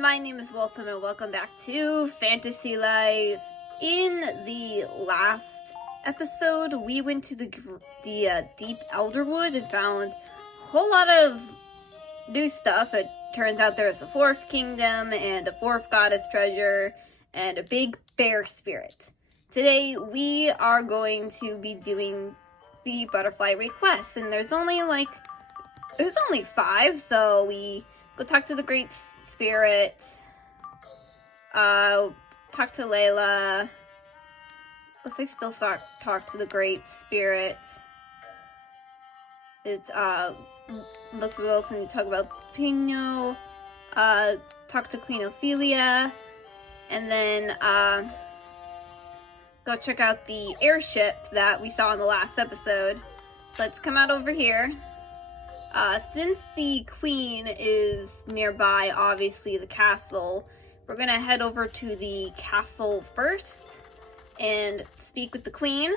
My name is Wolfram and welcome back to Fantasy Life. In the last episode, we went to the Deep Elderwood and found a whole lot of new stuff. It turns out there's a fourth kingdom and a fourth goddess treasure and a big bear spirit. Today, we are going to be doing the butterfly requests, and there's only 5, so we go talk to the Great Spirit, talk to Layla. Looks like still talk to the Great Spirit. It's looks Wilson to talk about Pino, talk to Queen Ophelia, and then go check out the airship that we saw in the last episode. Let's come out over here. Since the queen is nearby, obviously the castle, we're gonna head over to the castle first and speak with the queen.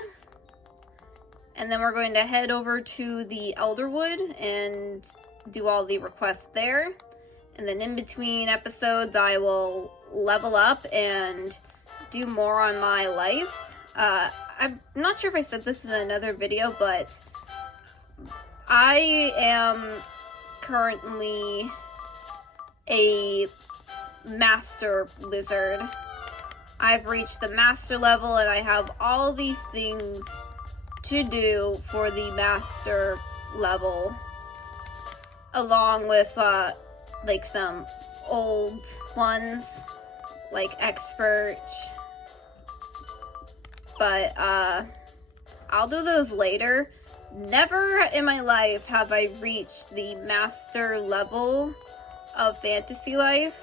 And then we're going to head over to the Elderwood and do all the requests there. And then in between episodes, I will level up and do more on my life. I'm not sure if I said this in another video, but I am currently a master lizard. I've reached the master level and I have all these things to do for the master level, along with like some old ones like expert, but I'll do those later. Never in my life have I reached the master level of Fantasy Life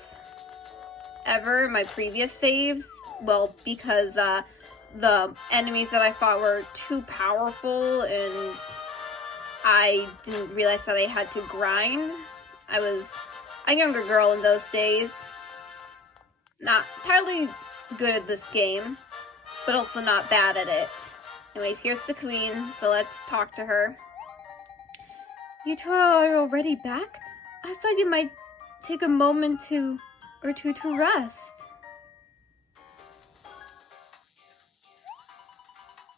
ever in my previous saves. Well, because the enemies that I fought were too powerful and I didn't realize that I had to grind. I was a younger girl in those days. Not entirely good at this game, but also not bad at it. Anyways, here's the queen, so let's talk to her. You two are already back? I thought you might take a moment or two to rest.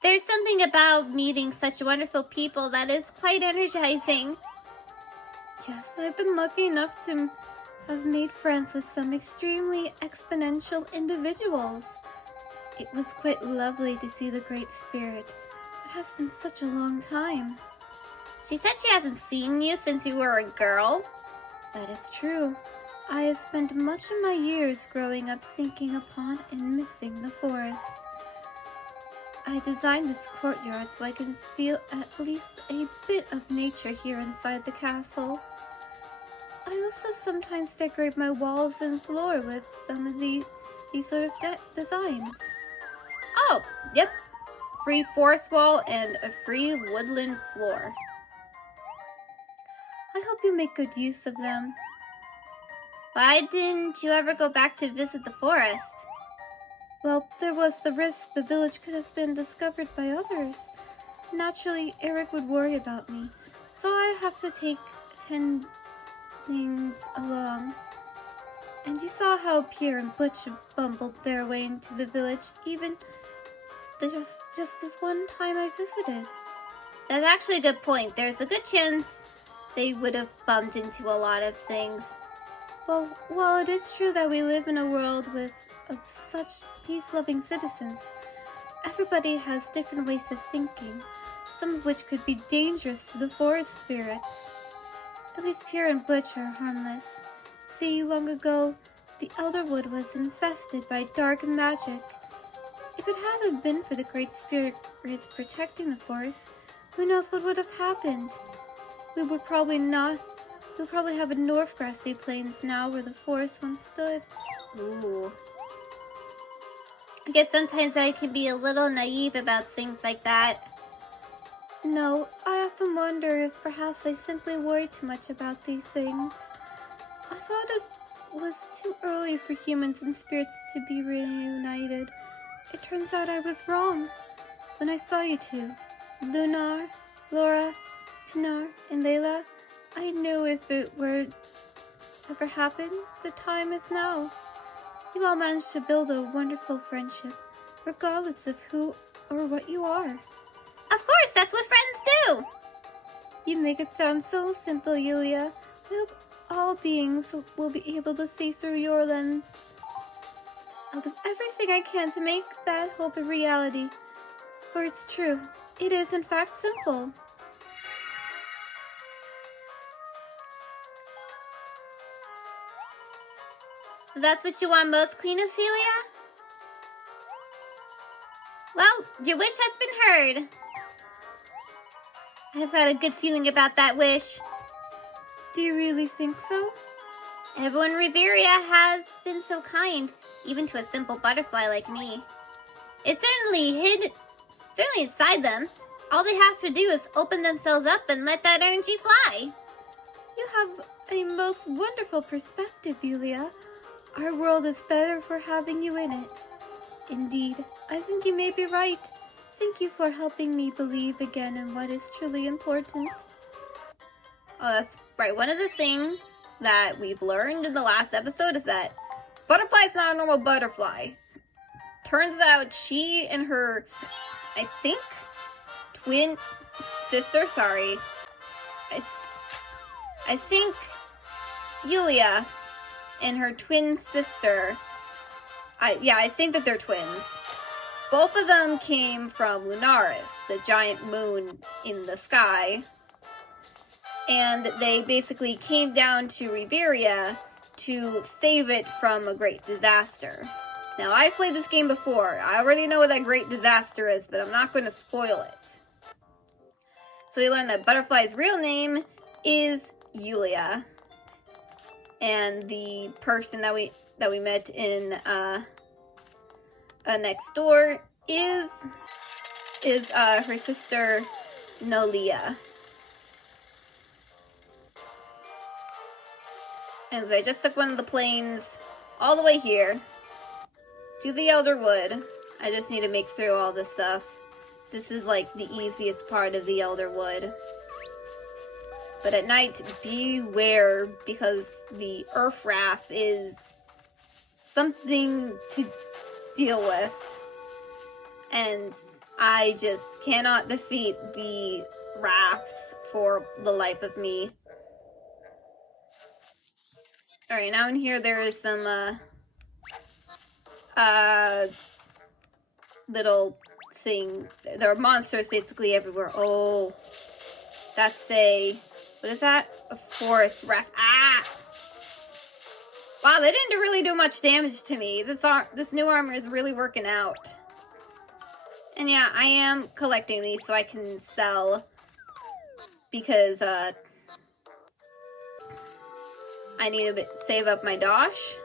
There's something about meeting such wonderful people that is quite energizing. Yes, I've been lucky enough to have made friends with some extremely exponential individuals. It was quite lovely to see the Great Spirit. It has been such a long time. She said she hasn't seen you since you were a girl. That is true. I have spent much of my years growing up thinking upon and missing the forest. I designed this courtyard so I can feel at least a bit of nature here inside the castle. I also sometimes decorate my walls and floor with some of these sort of designs. Oh, yep. Free forest wall and a free woodland floor. I hope you make good use of them. Why didn't you ever go back to visit the forest? Well, there was the risk the village could have been discovered by others. Naturally, Eric would worry about me, so I have to take 10 things along. And you saw how Pierre and Butch bumbled their way into the village, even just this one time I visited. That's actually a good point. There's a good chance they would have bumped into a lot of things. Well, while it is true that we live in a world of such peace-loving citizens, everybody has different ways of thinking. some of which could be dangerous to the forest spirits. At least Pierre and Butch are harmless. See, long ago, the Elderwood was infested by dark magic. If it hadn't been for the Great Spirits protecting the forest, who knows what would have happened? We'll probably have a North Grassy Plains now where the forest once stood. Ooh. I guess sometimes I can be a little naive about things like that. No, I often wonder if perhaps I simply worry too much about these things. I thought it was too early for humans and spirits to be reunited. It turns out I was wrong. When I saw you two, Lunar, Laura, Pinar, and Layla, I knew if it were ever happened, the time is now. You all managed to build a wonderful friendship, regardless of who or what you are. Of course, that's what friends do! You make it sound so simple, Yuliea. I hope all beings will be able to see through your lens. I'll do everything I can to make that hope a reality. For it's true. It is, in fact, simple. So that's what you want most, Queen Ophelia? Well, your wish has been heard. I've got a good feeling about that wish. Do you really think so? Everyone in Reveria has been so kind, even to a simple butterfly like me. It's certainly inside them. All they have to do is open themselves up and let that energy fly. You have a most wonderful perspective, Yuliea. Our world is better for having you in it. Indeed, I think you may be right. Thank you for helping me believe again in what is truly important. Oh, that's right. One of the things that we've learned in the last episode is that butterfly's not a normal butterfly. Turns out she and her, I think, twin sister, I think Yuliea and her twin sister, I think that they're twins. Both of them came from Lunaris, the giant moon in the sky. And they basically came down to Reveria to save it from a great disaster. Now, I've played this game before. I already know what that great disaster is, but I'm not going to spoil it. So we learned that Butterfly's real name is Yuliea. And the person that we met in next door is her sister Nolia. And I just took one of the planes all the way here to the Elderwood. I just need to make through all this stuff. This is like the easiest part of the Elderwood. But at night, beware, because the Earth Wrath is something to deal with. And I just cannot defeat the Wraths for the life of me. Alright, now in here there is some, little thing. There are monsters basically everywhere. Oh, that's what is that? A forest wrath. Ah! Wow, they didn't really do much damage to me. This new armor is really working out. And yeah, I am collecting these so I can sell. Because, I need to save up my dosh.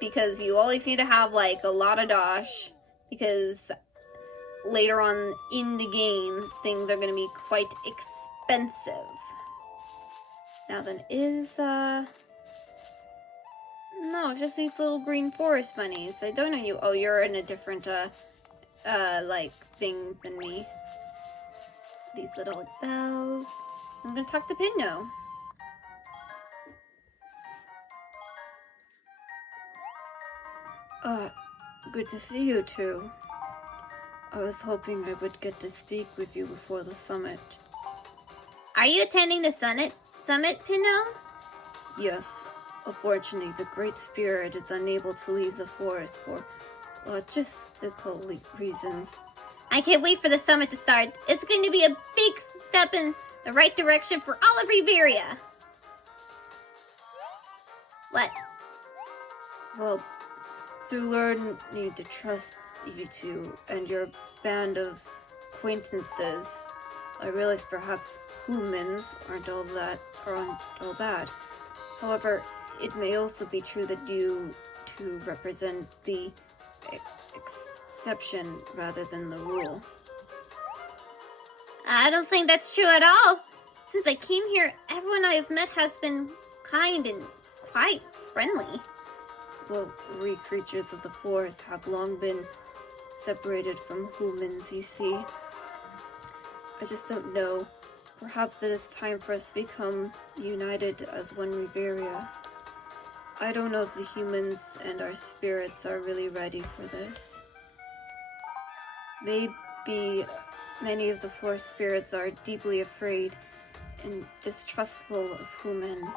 Because you always need to have, like, a lot of dosh. Because later on in the game, things are going to be quite expensive. Now then, no, just these little green forest bunnies. I don't know you. Oh, you're in a different, like, thing than me. These little bells. I'm gonna talk to Pinno. Good to see you two. I was hoping I would get to speak with you before the summit. Are you attending the summit, Pinno? Yes. Unfortunately, the Great Spirit is unable to leave the forest for logistical reasons. I can't wait for the summit to start. It's going to be a big step in the right direction for all of Reveria. What? Well, to need to trust you two and your band of acquaintances. I realize perhaps humans aren't all bad. However, it may also be true that you two represent the exception rather than the rule. I don't think that's true at all. Since I came here, everyone I've met has been kind and quite friendly. Well, we creatures of the forest have long been separated from humans, you see. I just don't know. Perhaps it is time for us to become united as one Reveria. I don't know if the humans and our spirits are really ready for this. Maybe many of the forest spirits are deeply afraid and distrustful of humans.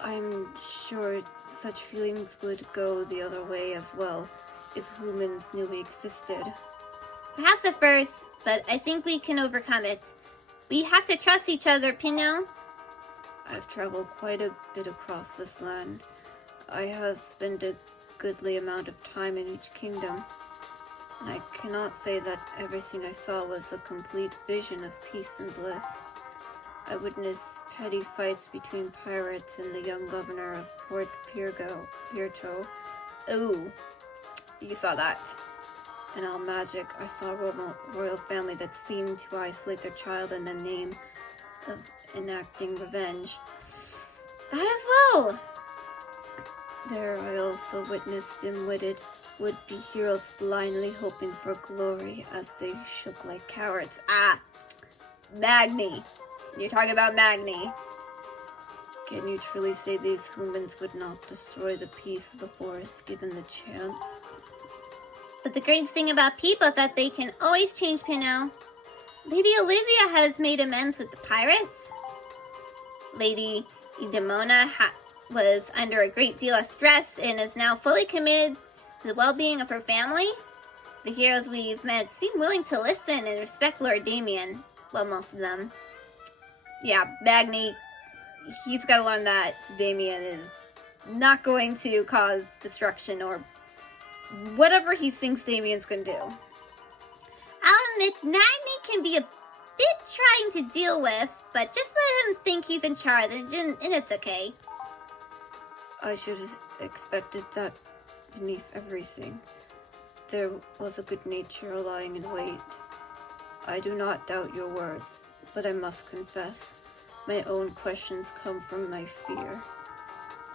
I'm sure such feelings would go the other way as well if humans knew we existed. Perhaps at first, but I think we can overcome it. We have to trust each other, Pinot. I've traveled quite a bit across this land. I have spent a goodly amount of time in each kingdom, and I cannot say that everything I saw was a complete vision of peace and bliss. I witnessed petty fights between pirates and the young governor of Port Pirto. Ooh, you saw that. In all magic, I saw a royal family that seemed to isolate their child in the name of enacting revenge. That as well. There I also witnessed dim-witted would-be heroes blindly hoping for glory as they shook like cowards. Ah, Magni. You're talking about Magni. Can you truly say these humans would not destroy the peace of the forest given the chance? But the great thing about people is that they can always change, Pinot. Lady Olivia has made amends with the pirates. Lady Edemona was under a great deal of stress and is now fully committed to the well-being of her family. The heroes we've met seem willing to listen and respect Lord Damien. Well, most of them. Yeah, Magni, he's got to learn that Damien is not going to cause destruction or whatever he thinks Damien's going to do. I'll admit, Magni can be a bit trying to deal with, but just let him think he's in charge, and it's okay. I should have expected that beneath everything. There was a good nature lying in wait. I do not doubt your words, but I must confess, my own questions come from my fear.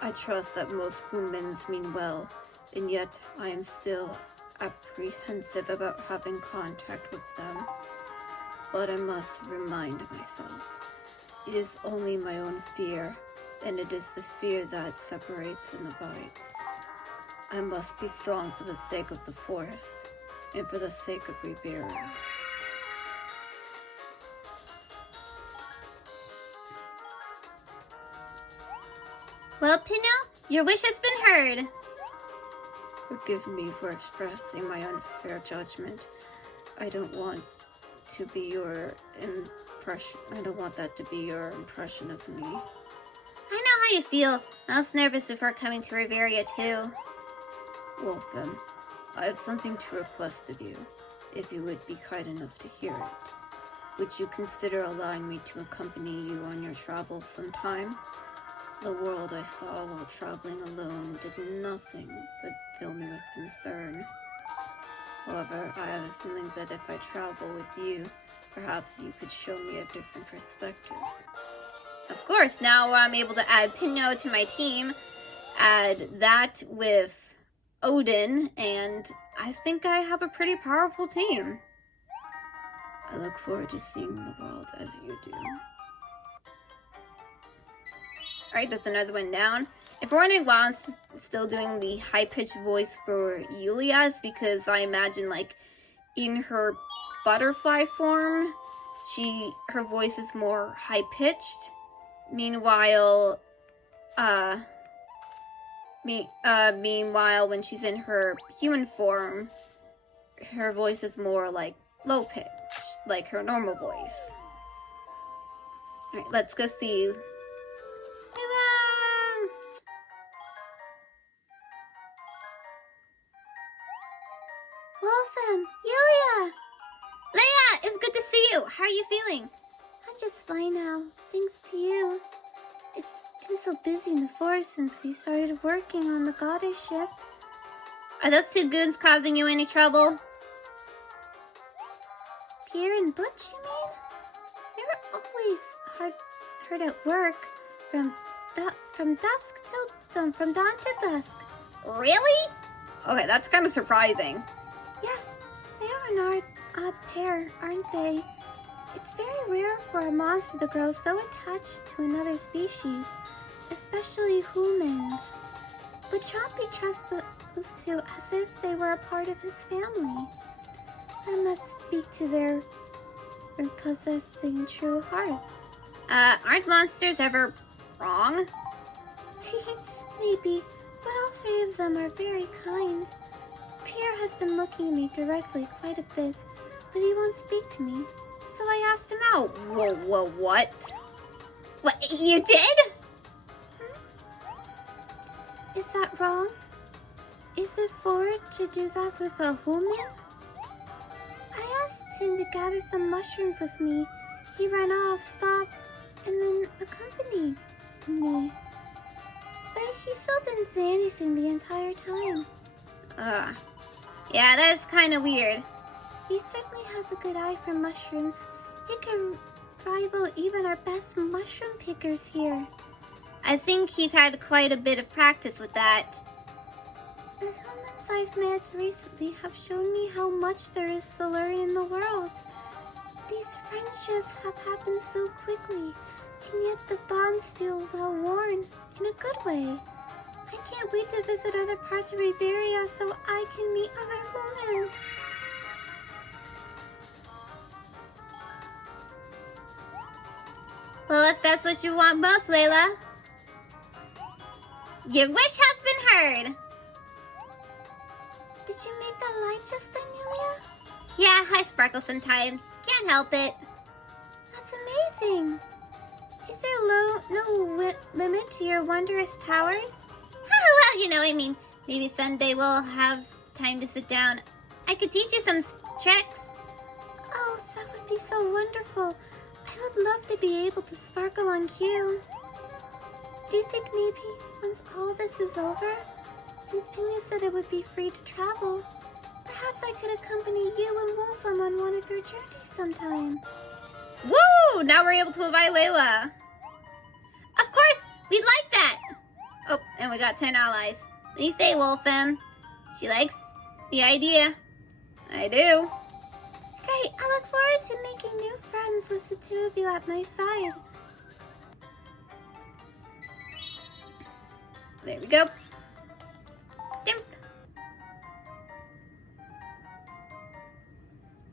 I trust that most humans mean well, and yet I am still apprehensive about having contact with them. But I must remind myself, it is only my own fear, and it is the fear that separates and divides. I must be strong for the sake of the forest, and for the sake of Reveria. Well, Pinot, your wish has been heard. Forgive me for expressing my unfair judgment. I don't want to be your impression. I don't want that to be your impression of me. I know how you feel. I was nervous before coming to Reveria, too. Well, then, I have something to request of you, if you would be kind enough to hear it. Would you consider allowing me to accompany you on your travels sometime? The world I saw while traveling alone did nothing but fill me with concern. However, I have a feeling that if I travel with you, perhaps you could show me a different perspective. Of course, now I'm able to add Pinot to my team, add that with Odin, and I think I have a pretty powerful team. I look forward to seeing the world as you do. Alright, that's another one down. If we're wondering why I'm still doing the high-pitched voice for Yuliea, it's because I imagine, like, in her butterfly form, her voice is more high-pitched. Meanwhile, when she's in her human form, her voice is more, like, low pitch, like her normal voice. Alright, let's go see. Hello! Wolfram, Yuliea! Leia, it's good to see you. How are you feeling? I'm just fine now, thanks to you. It's been so busy in the forest since we started working on the goddess ship. Are those two goons causing you any trouble? Pierre and Butch, you mean? They're always hard at work from dawn to dusk. Really? Okay, that's kind of surprising. Yes, they are an odd pair, aren't they? It's very rare for a monster to grow so attached to another species, especially humans. But Chompy trusts those two as if they were a part of his family. I must speak to their possessing true hearts. Aren't monsters ever wrong? Maybe, but all three of them are very kind. Pierre has been looking at me directly quite a bit, but he won't speak to me. So I asked him out. Whoa, what? What, you did? Is that wrong? Is it forward to do that with a human? I asked him to gather some mushrooms with me. He ran off, stopped, and then accompanied me. But he still didn't say anything the entire time. Yeah, that's kind of weird. He certainly has a good eye for mushrooms. He can rival even our best mushroom pickers here. I think he's had quite a bit of practice with that. The humans I've met recently have shown me how much there is to learn in the world. These friendships have happened so quickly, and yet the bonds feel well worn in a good way. I can't wait to visit other parts of Reveria so I can meet other humans. Well, if that's what you want most, Layla, your wish has been heard. Did you make that light just then, Yuliea? Yeah, I sparkle sometimes. Can't help it. That's amazing. Is there no limit to your wondrous powers? Well, I mean, maybe someday we'll have time to sit down. I could teach you some tricks. Oh, that would be so wonderful. I would love to be able to sparkle on cue. Do you think maybe once all this is over, since Pingu said it would be free to travel, perhaps I could accompany you and Wolfram on one of your journeys sometime? Woo! Now we're able to invite Layla. Of course, we'd like that. Oh, and we got 10 allies. What do you say, Wolfram? She likes the idea. I do. Great, I look forward to making new friends with the two of you at my side. There we go. Stimp.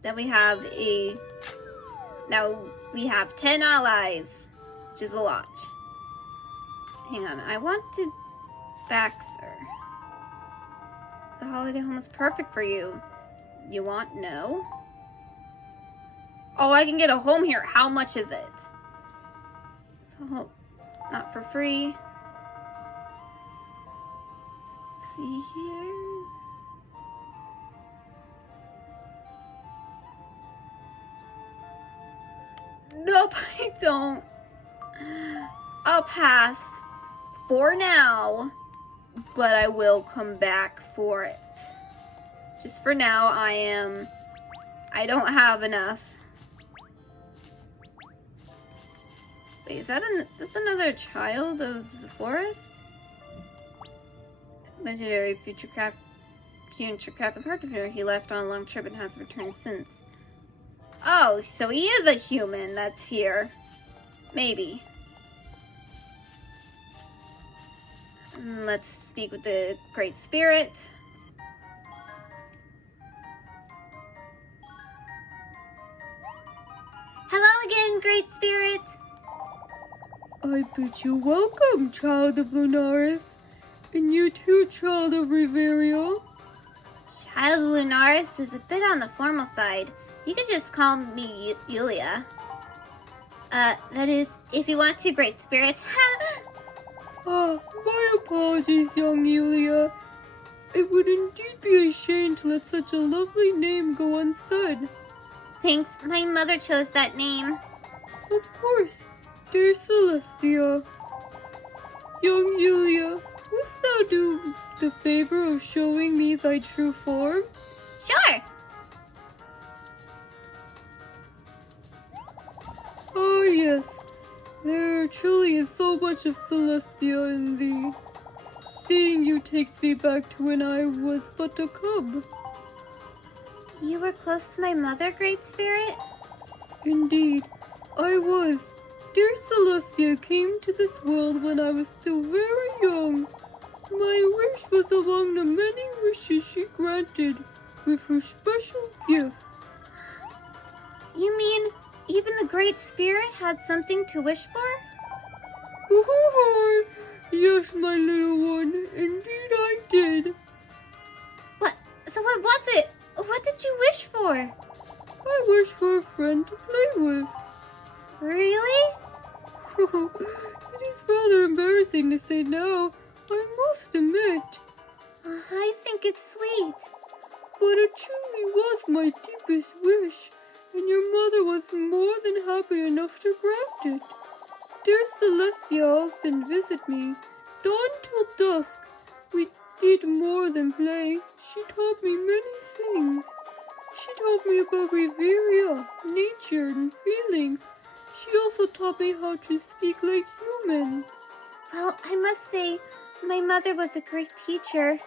Then we have now we have 10 allies, which is a lot. Hang on, I want to Baxter. The holiday home is perfect for you. You want? No? Oh, I can get a home here. How much is it? So, not for free. Let's see here. Nope, I don't. I'll pass for now, but I will come back for it. Just for now, I don't have enough. Wait, is that's another child of the forest? Legendary future crafting carpenter. He left on a long trip and hasn't returned since. Oh, so he is a human that's here. Maybe. Let's speak with the Great Spirit. Hello again, Great Spirit. I bid you welcome, child of Lunaris. And you too, child of Reveria. Child of Lunaris is a bit on the formal side. You could just call me Yuliea. That is, if you want to, Great Spirit. My apologies, young Yuliea. It would indeed be a shame to let such a lovely name go unsaid. Thanks, my mother chose that name. Of course, dear Celestia. Young Yuliea, wouldst thou do the favor of showing me thy true form? Sure. Ah, yes. There truly is so much of Celestia in thee. Seeing you takes me back to when I was but a cub. You were close to my mother, Great Spirit? Indeed, I was. Dear Celestia came to this world when I was still very young. My wish was among the many wishes she granted with her special gift. You mean even the Great Spirit had something to wish for? Oh, yes, my little one, indeed I did. What? So what was it? What did you wish for? I wish for a friend to play with. Really? It is rather embarrassing to say now, I must admit. I think it's sweet. But it truly was my deepest wish, and your mother was more than happy enough to grant it. Dear Celestia often visit me. Dawn till dusk. We did more than play. She taught me many things. She taught me about Reveria, nature, and feelings. She also taught me how to speak like humans. Well, I must say, my mother was a great teacher.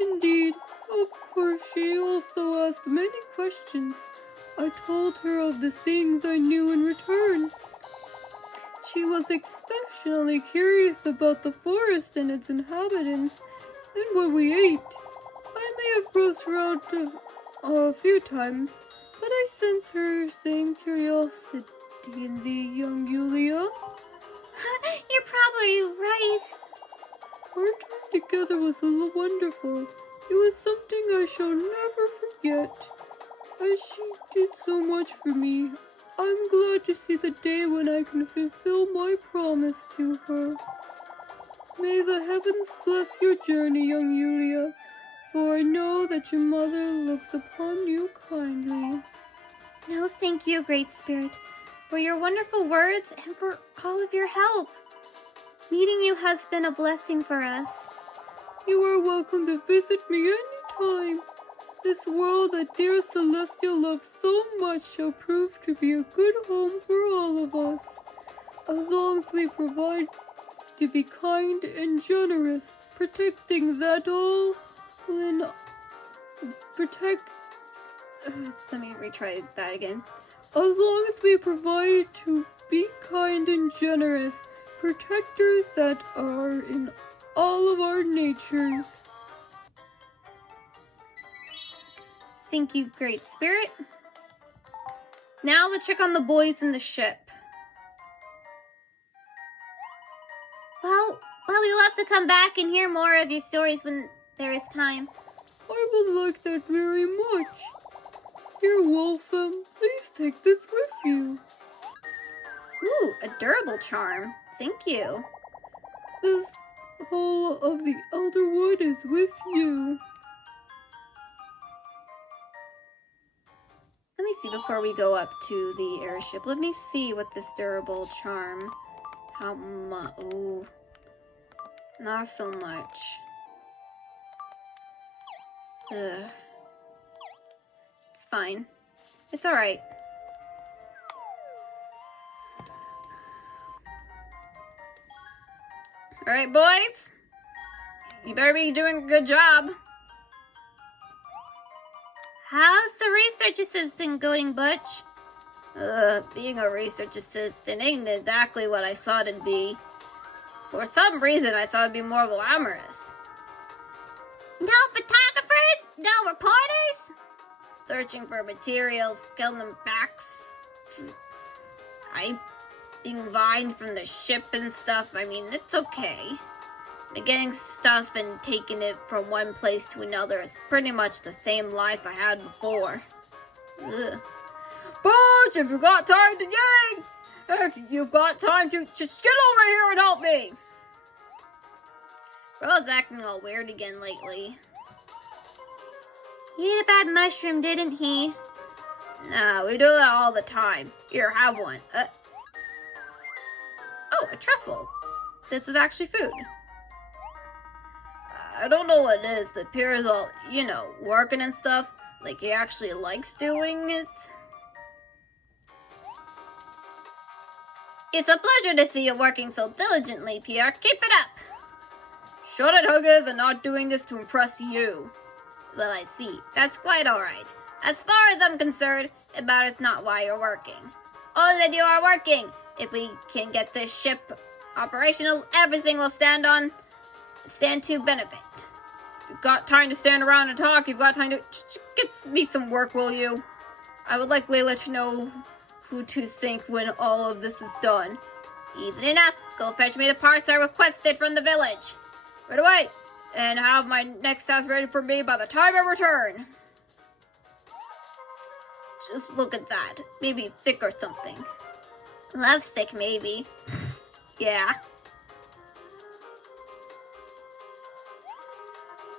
Indeed, of course, she also asked many questions. I told her of the things I knew in return. She was especially curious about the forest and its inhabitants, and what we ate. I may have grossed her out a few times, but I sense her same curiosity in the young Yuliea. You're probably right. Our time together was wonderful. It was something I shall never forget. As she did so much for me, I'm glad to see the day when I can fulfill my promise to her. May the heavens bless your journey, young Yuliea, for I know that your mother looks upon you kindly. No, thank you, Great Spirit, for your wonderful words and for all of your help. Meeting you has been a blessing for us. You are welcome to visit me anytime. This world that dear Celestia loves so much shall prove to be a good home for all of us, as long as we provide to be kind and generous, protecting that all and Let me retry that again. As long as we provide to be kind and generous, protectors that are in all of our natures. Thank you, Great Spirit. Now let's check on the boys in the ship. Well, we love to come back and hear more of your stories when there is time. I would like that very much. Here, Wolfram, please take this with you. Ooh, a durable charm. Thank you. This whole of the Elderwood is with you. Let me see before we go up to the airship. Let me see what this durable charm. How much? Ooh, not so much. Ugh. It's fine. It's alright. Alright, boys. You better be doing a good job. How's the research assistant going, Butch? Being a research assistant ain't exactly what I thought it'd be. For some reason, I thought it'd be more glamorous. No photographers? No reporters? Searching for materials, killing backs, being vines from the ship and stuff. I mean, it's okay. But getting stuff and taking it from one place to another is pretty much the same life I had before. Ugh. Booch, if you've got time to yank, if you've got time to just get over here and help me. Bro's acting all weird again lately. He ate a bad mushroom, didn't he? Nah, we do that all the time. Here, have one. Oh, a truffle. This is actually food. I don't know what it is, but Pierre's all, working and stuff. Like he actually likes doing it. It's a pleasure to see you working so diligently, Pierre. Keep it up. Shut it, Huggers. I'm not doing this to impress you. Well, I see. That's quite alright. As far as I'm concerned, about it's not why you're working. Oh, that you are working. If we can get this ship operational, everything will stand to benefit. If you've got time to stand around and talk, you've got time to get me some work, will you? I would like Layla to know who to thank when all of this is done. Easy enough. Go fetch me the parts I requested from the village. Right away. And have my next task ready for me by the time I return. Just look at that. Maybe it's sick or something. Lovesick, maybe. Yeah.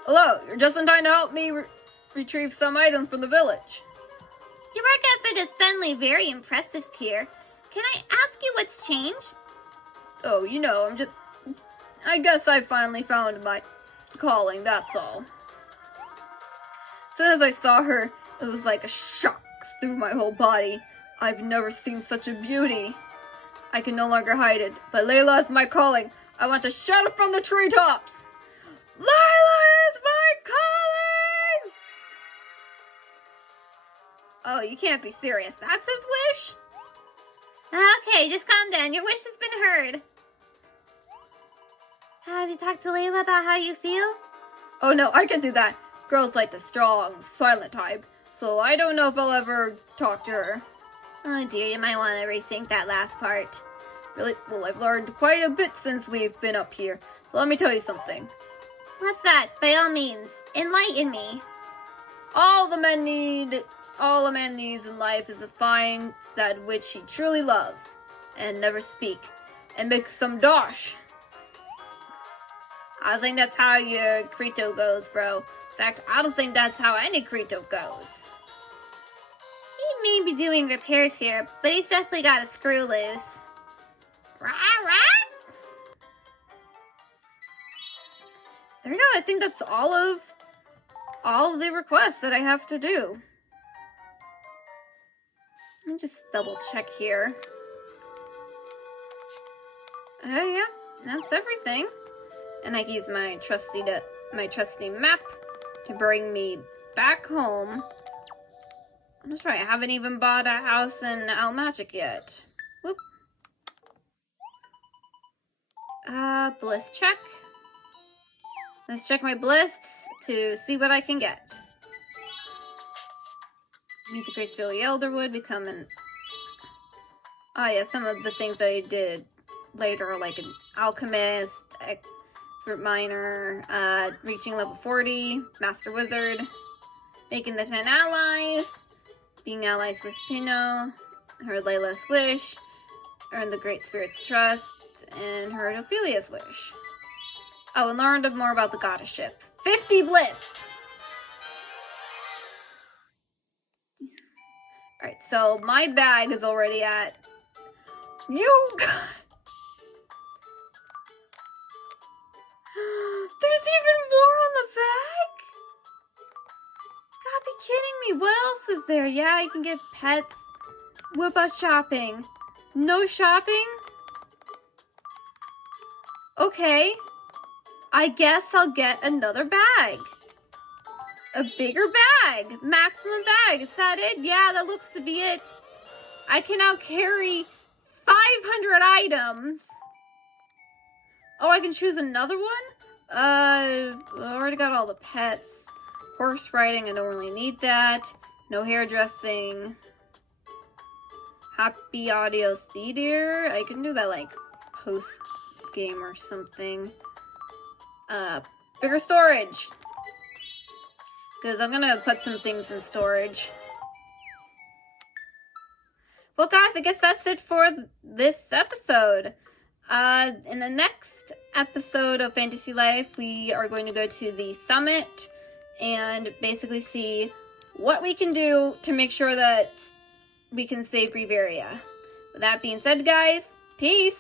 Hello, you're just in time to help me retrieve some items from the village. Your work outfit is suddenly very impressive, Pierre. Can I ask you what's changed? Oh, I guess I finally found my calling, that's all. As soon as I saw her, it was like a shock through my whole body. I've never seen such a beauty. I can no longer hide it, but Layla is my calling. I want to shout it from the treetops. Layla is my calling! Oh, you can't be serious. That's his wish? Okay, just calm down. Your wish has been heard. Have you talked to Layla about how you feel? Oh no, I can do that. Girls like the strong, silent type, so I don't know if I'll ever talk to her. Oh dear, you might want to rethink that last part. Really? Well, I've learned quite a bit since we've been up here. So let me tell you something. What's that? By all means, enlighten me. All a man needs in life is to find that which he truly loves, and never speak, and make some dosh. I think that's how your Creto goes, bro. In fact, I don't think that's how any Creto goes. He may be doing repairs here, but he's definitely got a screw loose. Rah, rah! There you go, I think that's all of the requests that I have to do. Let me just double check here. Oh yeah, that's everything. And I can use my trusty map to bring me back home. That's right, I haven't even bought a house in Almagic yet. Whoop. Bliss check. Let's check my bliss to see what I can get. Meet the Great Reveria Elderwood, become an... Oh yeah, some of the things that I did later, like an alchemist, fruit miner, reaching level 40, master wizard, making the 10 allies, being allies with Pino, heard Layla's wish, earned the Great Spirit's trust, and heard Ophelia's wish. Oh, and learned more about the goddess ship. 50 bliss! Alright, so my bag is already at... There's even more on the bag? Gotta be kidding me. What else is there? Yeah, I can get pets. What about shopping? No shopping? Okay. I guess I'll get another bag. A bigger bag. Maximum bag. Is that it? Yeah, that looks to be it. I can now carry 500 items. Oh, I can choose another one? I already got all the pets. Horse riding, I don't really need that. No hairdressing. Happy audio CD-deer. I can do that like post-game or something. Bigger storage. Because I'm gonna put some things in storage. Well, guys, I guess that's it for this episode. In the next episode of Fantasy Life, we are going to go to the summit and basically see what we can do to make sure that we can save Reveria. With that being said, guys, peace!